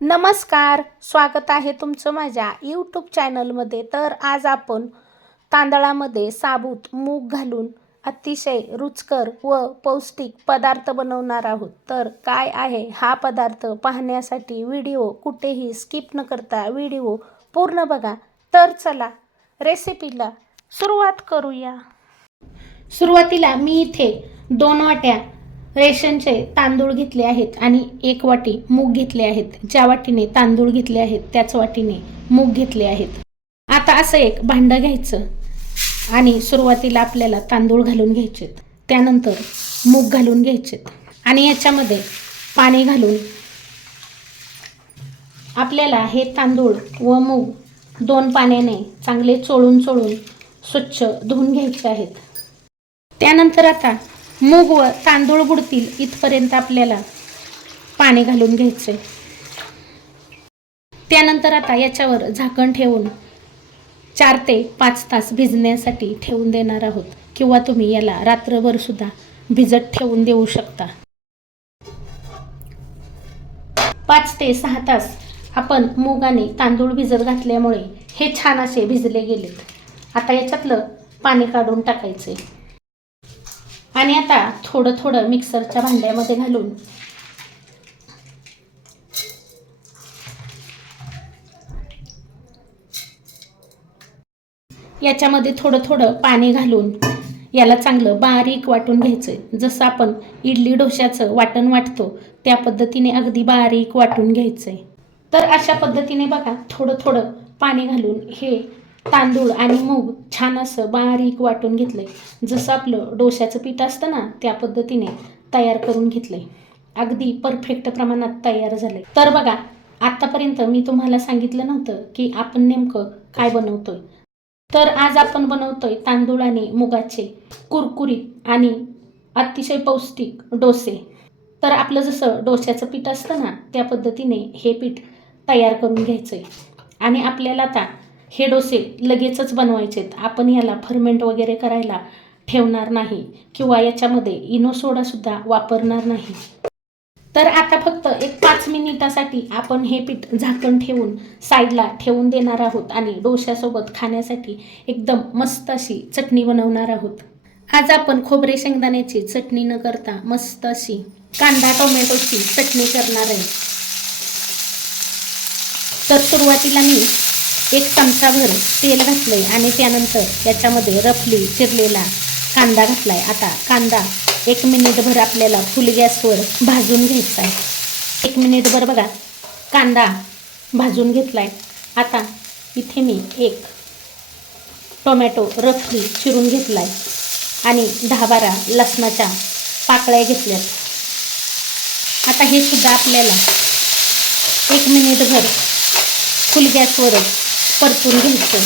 नमस्कार, स्वागत आहे तुमचं माझ्या यूट्यूब चॅनलमध्ये. तर आज आपण तांदळामध्ये साबूत मूग घालून अतिशय रुचकर व पौष्टिक पदार्थ बनवणार आहोत. तर काय आहे हा पदार्थ पाहण्यासाठी व्हिडिओ कुठेही स्किप न करता व्हिडिओ पूर्ण बघा. तर चला रेसिपीला सुरुवात करूया. सुरुवातीला मी इथे 2 वाट्या रेशनचे तांदूळ घेतले आहेत आणि 1 वाटी मूग घेतले आहेत. ज्या वाटीने तांदूळ घेतले आहेत त्याच वाटीने मूग घेतले आहेत. आता असं एक भांडं घ्यायचं आणि सुरुवातीला आपल्याला तांदूळ घालून घ्यायचे, त्यानंतर मूग घालून घ्यायचे आणि याच्यामध्ये पाणी घालून आपल्याला हे तांदूळ व मूग 2 पाण्याने चांगले चोळून स्वच्छ धुवून घ्यायचे आहेत. त्यानंतर आता मूग व तांदूळ बुडतील इथपर्यंत आपल्याला पाणी घालून घ्यायचे. त्यानंतर आता याच्यावर झाकण ठेवून 4 ते 5 तास भिजण्यासाठी ठेवून देणार आहोत, किंवा तुम्ही याला रात्रभर सुद्धा भिजत ठेवून देऊ शकता. 5 ते 6 तास आपण मूग आणि तांदूळ भिजत घातल्यामुळे हे छान असे भिजले गेलेत. आता याच्यातलं पाणी काढून टाकायचे आणि आता थोडं मिक्सरच्या भांड्यामध्ये घालून याच्यामध्ये थोडं पाणी घालून याला चांगलं बारीक वाटून घ्यायचं. जसं आपण इडली डोश्याचं वाटण वाटतो त्या पद्धतीने अगदी बारीक वाटून घ्यायचंय. तर अशा पद्धतीने बघा थोडं पाणी घालून हे तांदूळ आणि मूग छान असं बारीक वाटून घेतलंय. जसं आपलं डोश्याचं पीठ असतं ना त्या पद्धतीने तयार करून घेतलंय. अगदी परफेक्ट प्रमाणात तयार झालंय. तर बघा आतापर्यंत मी तुम्हाला सांगितलं नव्हतं की आपण नेमकं काय बनवतोय. तर आज आपण बनवतोय तांदूळ आणि मुगाचे कुरकुरीत आणि अतिशय पौष्टिक डोसे. तर आपलं जसं डोश्याचं पीठ असतं ना त्या पद्धतीने हे पीठ तयार करून घ्यायचंय आणि आपल्याला आता हे डोसे लगेचच बनवायचेत. आपण याला फर्मेंट वगैरे करायला ठेवणार नाही किंवा याच्यामध्ये इनो सोडा सुद्धा वापरणार नाही. तर आता फक्त एक 5 मिनिटासाठी आपण हे पीठ झाकण ठेवून साईडला ठेवून देणार आहोत आणि डोश्यासोबत खाण्यासाठी एकदम मस्त अशी चटणी बनवणार आहोत. आज आपण खोबरे शेंगदाण्याची चटणी न करता मस्त अशी कांदा टोमॅटोची चटणी करणार आहे. तर सुरुवातीला मी 1 चमचाभर तेल घातलंय आणि त्यानंतर याच्यामध्ये रफली चिरलेला कांदा घातलाय. आता कांदा 1 मिनिटभर आपल्याला फुल गॅसवर भाजून घ्यायचा आहे. 1 मिनिटभर बघा कांदा भाजून घेतलाय. आता इथे मी 1 टोमॅटो रफली चिरून घेतलाय आणि 10-12 लसणाच्या पाकळ्या घेतल्यात. आता हे सुद्धा आपल्याला 1 मिनिटभर फुल गॅसवरच परतून घ्यायचं.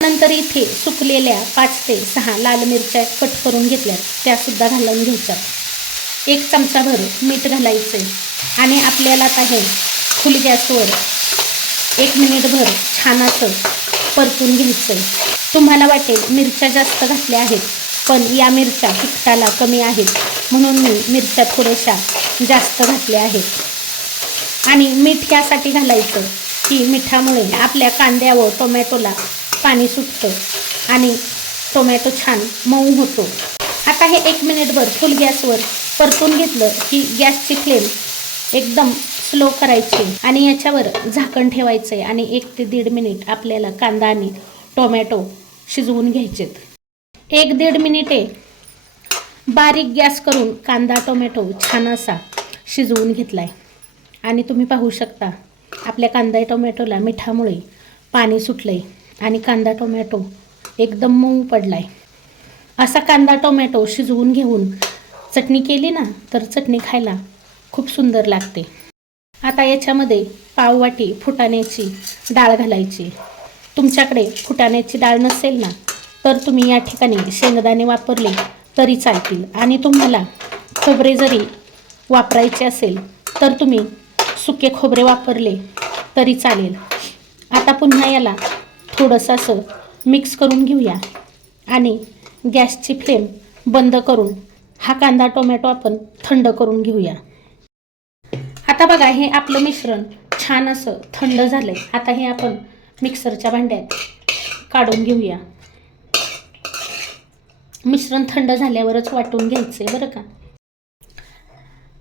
नंतर इथे सुकलेल्या 5 ते 6 लाल मिरच्या कट करून घेतल्यात, त्यासुद्धा घालून घ्यायच्या. 1 चमचाभर मीठ घालायचं आणि आपल्याला आता हे फुल गॅसवर 1 मिनिटभर छान असं परतून घ्यायचं. तुम्हाला वाटेल मिरच्या जास्त घातल्या आहेत, पण या मिरच्या तिखटाला कमी आहेत म्हणून मी मिरच्या थोड्याशा जास्त घातल्या आहेत. आणि मीठ यासाठी घालायचं की मिठामुळे आपल्या कांद्या व टोमॅटोला पाणी सुटतं आणि टोमॅटो छान मऊ होतो. आता हे 1 मिनिटभर फुल गॅसवर परतून घेतलं की गॅसची फ्लेम एकदम स्लो करायची आणि याच्यावर झाकण ठेवायचं आणि 1 ते 1.5 मिनिट आपल्याला कांदा आणि टोमॅटो शिजवून घ्यायचेत. 1-1.5 मिनिटे बारीक गॅस करून कांदा टोमॅटो छान असा शिजवून घेतलाय आणि तुम्ही पाहू शकता आपल्या कांदा टोमॅटोला मिठामुळे पाणी सुटलंय आणि कांदा टोमॅटो एकदम मऊ पडलाय. असा कांदा टोमॅटो शिजवून घेऊन चटणी केली ना तर चटणी खायला खूप सुंदर लागते. आता याच्यामध्ये पाव वाटी फुटाण्याची डाळ घालायची. तुमच्याकडे फुटाण्याची डाळ नसेल ना तर तुम्ही या ठिकाणी शेंगदाणे वापरले तरी चालतील आणि तुम्हाला खोबरे जरी वापरायचे असेल तर तुम्ही सुके खोबरे वापरले तरी चालेल. आता पुन्हा याला थोडंसं असं मिक्स करून घेऊया आणि गॅसची फ्लेम बंद करून हा कांदा टोमॅटो आपण थंड करून घेऊया. आता बघा हे आपलं मिश्रण छान असं थंड झालंय. आता हे आपण मिक्सरच्या भांड्यात काढून घेऊया. मिश्रण थंड झाल्यावरच वाटून घ्यायचंय बरं का.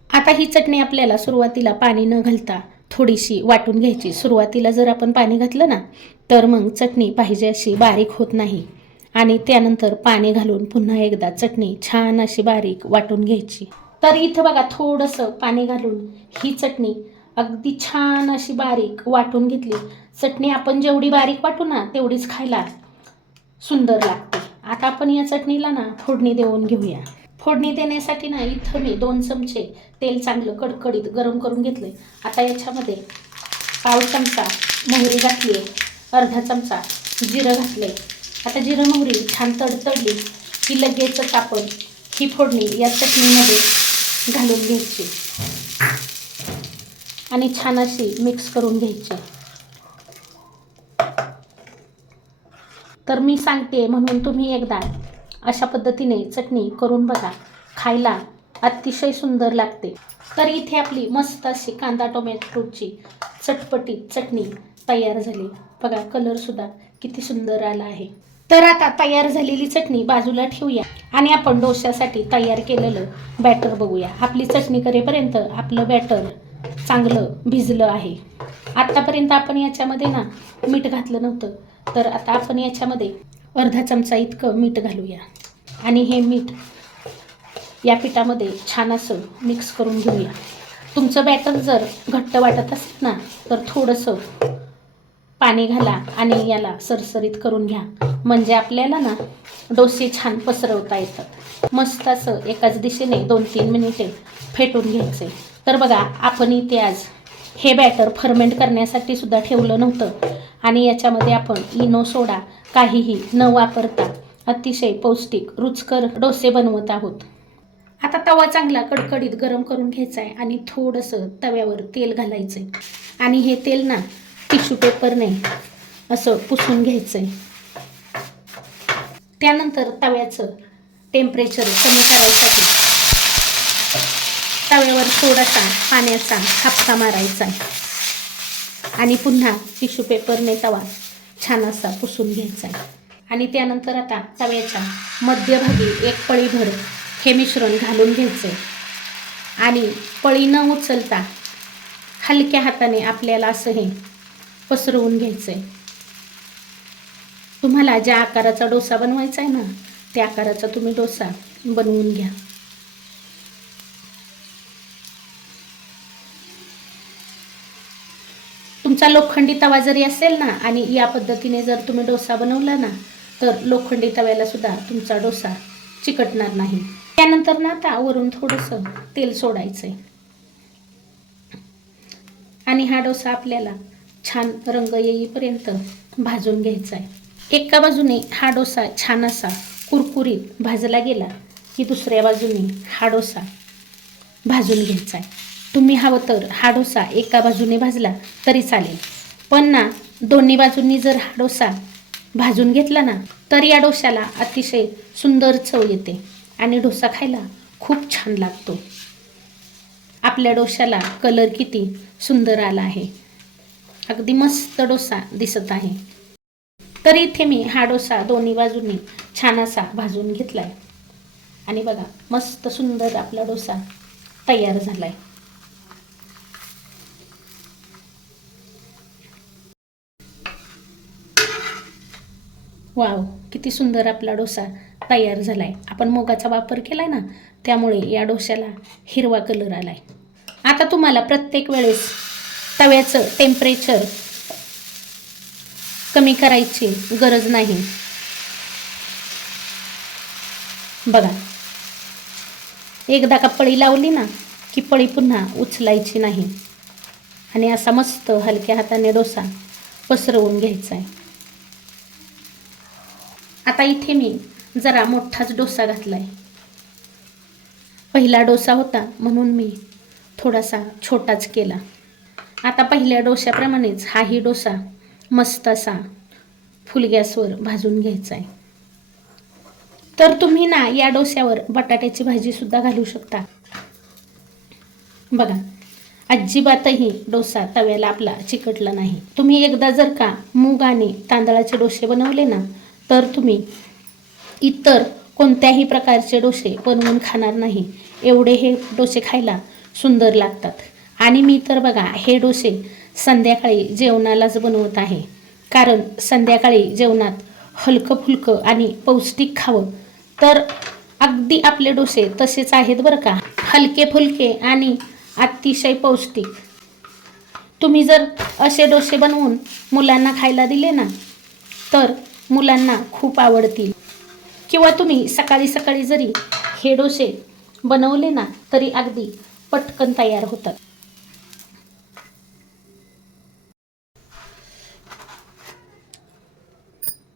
आता ही चटणी आपल्याला सुरुवातीला पाणी न घालता थोडीशी वाटून घ्यायची. सुरुवातीला जर आपण पाणी घातलं ना तर मग चटणी पाहिजे अशी बारीक होत नाही आणि त्यानंतर पाणी घालून पुन्हा एकदा चटणी छान अशी बारीक वाटून घ्यायची. तर इथं बघा थोडंसं पाणी घालून ही चटणी अगदी छान अशी बारीक वाटून घेतली. चटणी आपण जेवढी बारीक वाटू ना तेवढीच खायला सुंदर लागते. आता आपण या चटणीला ना फोडणी देऊन घेऊया. फोडणी देण्यासाठी ना इथं मी 2 चमचे तेल चांगलं कडकडीत गरम करून घेतले. आता याच्यामध्ये पाव चमचा मोहरी घातली आहे, अर्धा चमचा जिरं घातले. आता जिरं मोहरी छान तडतडली की लगेचच आपण ही फोडणी या चटणीमध्ये घालून घ्यायची आणि छान अशी मिक्स करून घ्यायची. तर मी सांगते म्हणून तुम्ही एकदा अशा पद्धतीने चटणी करून बघा, खायला अतिशय सुंदर लागते. तर इथे आपली मस्त अशी कांदा टोमॅटोची चटपटीत चटणी तयार झाली. बघा कलरसुद्धा किती सुंदर आला आहे. तर आता तयार झालेली चटणी बाजूला ठेवूया आणि आपण डोश्यासाठी तयार केलेलं बॅटर बघूया. आपली चटणी करेपर्यंत आपलं बॅटर चांगलं भिजलं आहे. आत्तापर्यंत आपण याच्यामध्ये ना मीठ घातलं नव्हतं, तर आता आपण याच्यामध्ये अर्धा चमचा इतकं मीठ घालूया आणि हे मीठ या पिठामध्ये छान असं मिक्स करून घेऊया. तुमचं बॅटर जर घट्ट वाटत असेल ना तर थोडंसं पाणी घाला आणि याला सरसरीत करून घ्या, म्हणजे आपल्याला ना डोसे छान पसरवता येतात. मस्त असं एकाच दिशेने 2-3 मिनिटे फेटून घ्यायचे. तर बघा आपण इथे आज हे बॅटर फर्मेंट करण्यासाठी सुद्धा ठेवलं नव्हतं आणि याच्यामध्ये आपण इनो सोडा काहीही न वापरता अतिशय पौष्टिक रुचकर डोसे बनवत आहोत. आता तवा चांगला कडकडीत गरम करून घ्यायचा आहे आणि थोडंसं तव्यावर तेल घालायचं आहे आणि हे तेल ना टिश्यू पेपरने असं पुसून घ्यायचं आहे. त्यानंतर तव्याचं टेम्परेचर कमी करायसाठी तव्यावर थोडासा पाण्याचा हापसा मारायचा आहे आणि पुन्हा टिश्यू पेपरने तवा छान असा पुसून घ्यायचा आहे. आणि त्यानंतर आता तव्याच्या मध्यभागी एक पळीभर हे मिश्रण घालून घ्यायचं आहे आणि पळी न उचलता हलक्या हाताने आपल्याला असं हे पसरवून घ्यायचं आहे. तुम्हाला ज्या आकाराचा डोसा बनवायचा आहे ना त्या आकाराचा तुम्ही डोसा बनवून घ्या. तुमचा लोखंडी तवा जरी असेल ना आणि या पद्धतीने जर तुम्ही डोसा बनवला ना तर लोखंडी तव्याला सुद्धा तुमचा डोसा चिकटणार नाही. त्यानंतर ना आता वरून थोडंसं तेल सोडायचं आहे आणि हा डोसा आपल्याला छान रंग येईपर्यंत भाजून घ्यायचा आहे. एका बाजूने हा डोसा छान असा कुरकुरीत भाजला गेला की दुसऱ्या बाजूने हा डोसा भाजून घ्यायचा आहे. तुम्ही हवं तर हा डोसा एका बाजूने भाजला तरी चालेल, पण ना दोन्ही बाजूंनी जर हा डोसा भाजून घेतला ना तर या डोश्याला अतिशय सुंदर चव येते आणि डोसा खायला खूप छान लागतो. आपल्या डोश्याला कलर किती सुंदर आला आहे, अगदी मस्त डोसा दिसत आहे. तर इथे मी हा डोसा दोन्ही बाजूंनी छान असा भाजून घेतलाय आणि बघा मस्त सुंदर आपला डोसा तयार झालाय. वाव, किती सुंदर आपला डोसा तयार झालाय. आपण मुगाचा वापर केलाय ना त्यामुळे या डोश्याला हिरवा कलर आलाय. आता तुम्हाला प्रत्येक वेळेस तव्याचं टेम्परेचर कमी करायची गरज नाही. बघा एकदा का पळी लावली ना की पळी पुन्हा उचलायची नाही आणि असा मस्त हलक्या हाताने डोसा पसरवून घ्यायचा आहे. आता इथे मी जरा मोठाच डोसा घातलाय. पहिला डोसा होता म्हणून मी थोडासा छोटाच केला. आता पहिल्या डोश्याप्रमाणेच हाही डोसा मस्त असा फुल गॅसवर भाजून घ्यायचा आहे. तर तुम्ही ना या डोस्यावर बटाट्याची भाजी सुद्धा घालू शकता. बघा अजिबातही डोसा तव्याला आपला चिकटला नाही. तुम्ही एकदा जर का मूग आणि तांदळाचे डोसे बनवले ना, तर तुम्ही इतर कोणत्याही प्रकारचे डोसे बनवून खाणार नाही. एवढे हे डोसे खायला सुंदर लागतात. आणि मी तर बघा हे डोसे संध्याकाळी जेवणालाच बनवत आहे. कारण संध्याकाळी जेवणात हलकं फुलकं आणि पौष्टिक खावं. तर अगदी आपले डोसे तसेच आहेत बरं का, हलके फुलके आणि अतिशय पौष्टिक. तुम्ही जर असे डोसे बनवून मुलांना खायला दिले ना, तर मुलांना खूप आवडतील. किंवा तुम्ही सकाळी सकाळी जरी हे डोसे बनवले ना, तरी अगदी पटकन तयार होतात.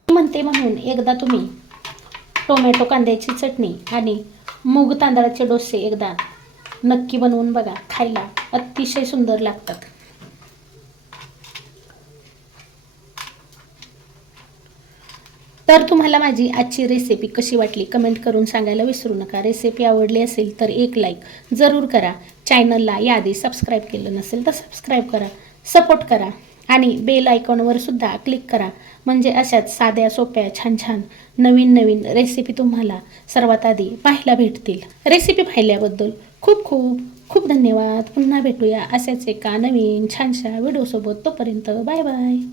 म्हणते म्हणून एकदा तुम्ही टोमॅटो कांद्याची चटणी आणि मूग तांदळाचे डोसे एकदा नक्की बनवून बघा. खायला अतिशय सुंदर लागतात. तर तुम्हाला माझी आजची रेसिपी कशी वाटली कमेंट करून सांगायला विसरू नका. रेसिपी आवडली असेल तर एक लाईक जरूर करा. चॅनलला याआधी सबस्क्राईब केलं नसेल तर सबस्क्राईब करा, सपोर्ट करा आणि बेल आयकॉनवर सुद्धा क्लिक करा. म्हणजे अशाच साध्या सोप्या छान छान नवीन नवीन रेसिपी तुम्हाला सर्वात आधी पाहायला भेटतील. रेसिपी पाहिल्याबद्दल खूप खूप खूप धन्यवाद. पुन्हा भेटूया अशाच एका नवीन छानशा व्हिडिओसोबत. तोपर्यंत बाय बाय.